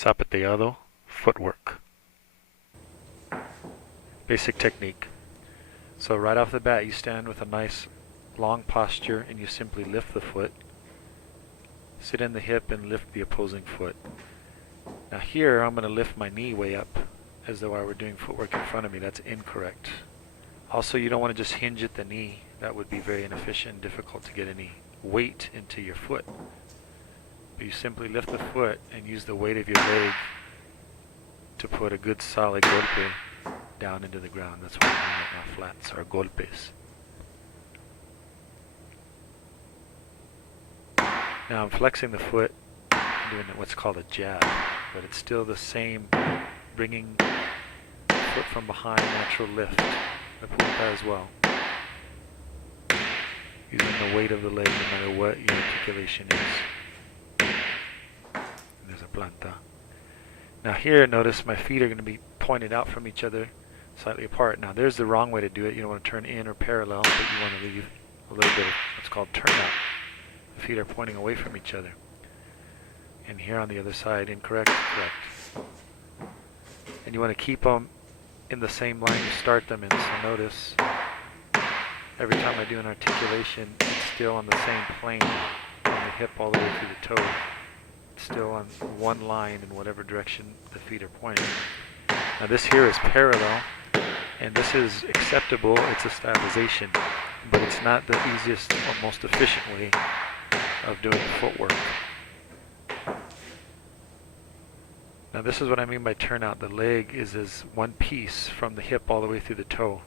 Zapateado footwork. Basic technique. So right off the bat you stand with a nice long posture and you simply lift the foot, sit in the hip and lift the opposing foot. Now here I'm going to lift my knee way up as though I were doing footwork in front of me. That's incorrect. Also, you don't want to just hinge at the knee. That would be very inefficient and difficult to get any weight into your foot. But you simply lift the foot and use the weight of your leg to put a good solid golpe down into the ground. That's what I mean right now, flats or golpes. Now I'm flexing the foot, doing what's called a jab, but it's still the same, bringing the foot from behind, natural lift, the punta as well. Using the weight of the leg no matter what your articulation is. And there's a planta. Now here, notice my feet are going to be pointed out from each other, slightly apart. Now there's the wrong way to do it. You don't want to turn in or parallel, but you want to leave a little bit of what's called turnout. The feet are pointing away from each other. And here on the other side, incorrect, correct. And you want to keep them in the same line you start them in. So notice, every time I do an articulation, it's still on the same plane, from the hip all the way through the toe. It's still on one line in whatever direction the feet are pointing. Now this here is parallel, and this is acceptable. It's a stabilization, but it's not the easiest or most efficient way of doing footwork. Now this is what I mean by turnout. The leg is as one piece from the hip all the way through the toe.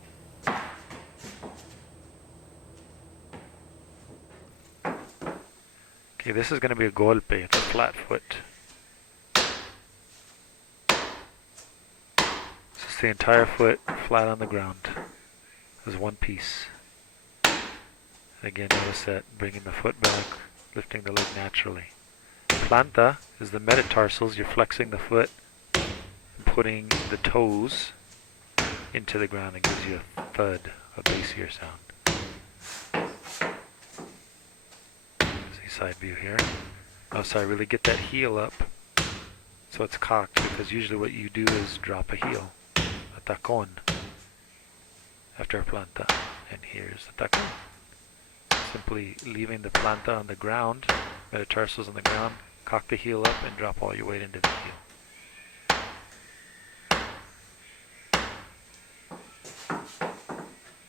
Okay, this is going to be a golpe. It's a flat foot. This is the entire foot flat on the ground as one piece. Again, notice that, bringing the foot back, lifting the leg naturally. Planta is the metatarsals. You're flexing the foot and putting the toes into the ground. It gives you a thud, a bassier sound. See side view here. Oh, so I really get that heel up so it's cocked, because usually what you do is drop a heel, a tacon, after a planta. And here's the tacon. Simply leaving the planta on the ground, metatarsals on the ground, cock the heel up and drop all your weight into the heel.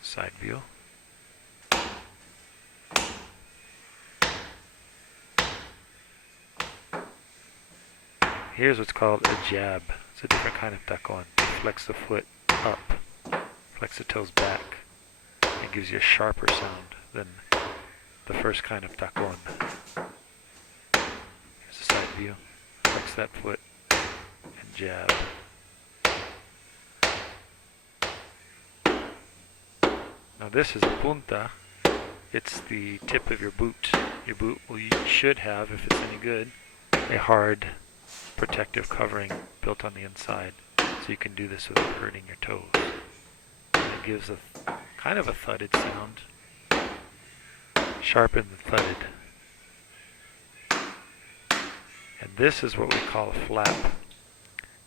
Side view. Here's what's called a jab. It's a different kind of tacon. Flex the foot up, flex the toes back. It gives you a sharper sound than the first kind of tacon. Here's the side view. Flex that foot and jab. Now this is a punta. It's the tip of your boot. Your boot should have, if it's any good, a hard protective covering built on the inside, so you can do this without hurting your toes. And it gives a kind of a thudded sound. Sharp and thudded. And this is what we call a flap.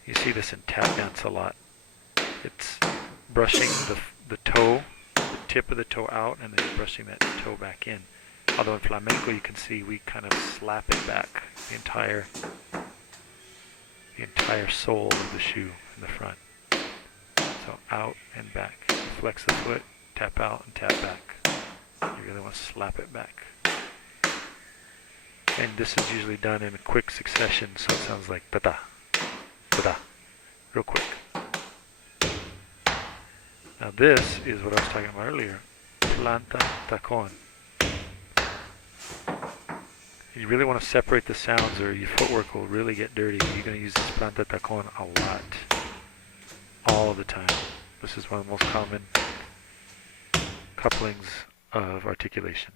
You see this in tap dance a lot. It's brushing the toe, the tip of the toe out, and then brushing that toe back in. Although in flamenco you can see we kind of slap it back, the entire sole of the shoe in the front. So out and back. Flex the foot, tap out and tap back. You really want to slap it back. And this is usually done in a quick succession, so it sounds like ta-da, ta-da, real quick. Now this is what I was talking about earlier, planta tacon. You really want to separate the sounds or your footwork will really get dirty. You're going to use this planta tacon a lot, all the time. This is one of the most common couplings of articulation.